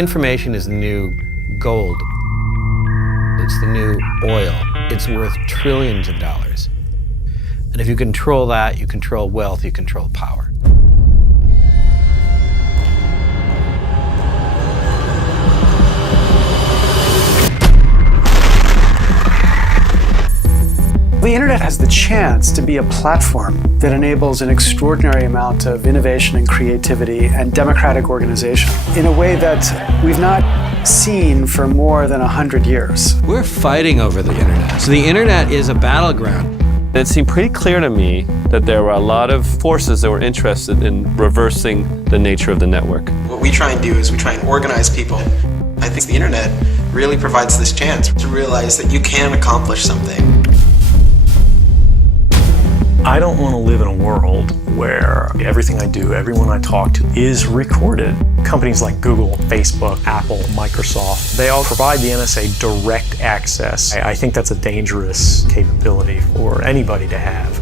Information is the new gold. It's the new oil. It's worth trillions of dollars. And if you control that, you control wealth, you control power. The internet has the chance to be a platform that enables an extraordinary amount of innovation and creativity and democratic organization in a way that we've not seen for more than 100 years. We're fighting over the internet. So the internet is a battleground. It seemed pretty clear to me that there were a lot of forces that were interested in reversing the nature of the network. What we try and do is we try and organize people. I think the internet really provides this chance to realize that you can accomplish something. I don't want to live in a world where everything I do, everyone I talk to is recorded. Companies like Google, Facebook, Apple, Microsoft, they all provide the NSA direct access. I think that's a dangerous capability for anybody to have.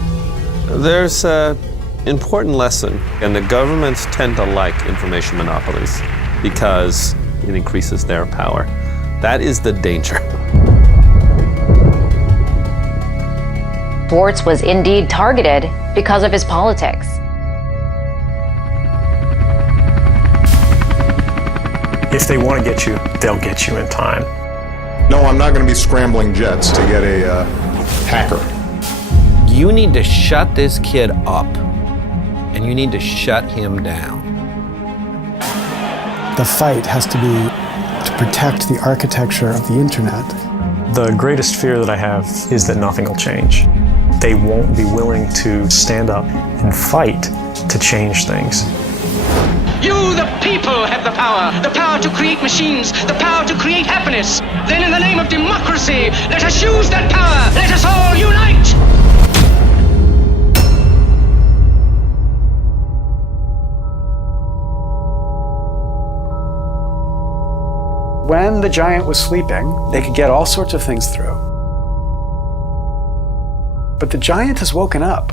There's an important lesson, and the governments tend to like information monopolies because it increases their power. That is the danger. Schwartz was indeed targeted because of his politics. If they want to get you, they'll get you in time. No, I'm not going to be scrambling jets to get a hacker. You need to shut this kid up, and you need to shut him down. The fight has to be to protect the architecture of the internet. The greatest fear that I have is that nothing will change. They won't be willing to stand up and fight to change things. You, the people, have the power to create machines, the power to create happiness. Then in the name of democracy, let us use that power. Let us all unite. When the giant was sleeping, they could get all sorts of things through. But the giant has woken up.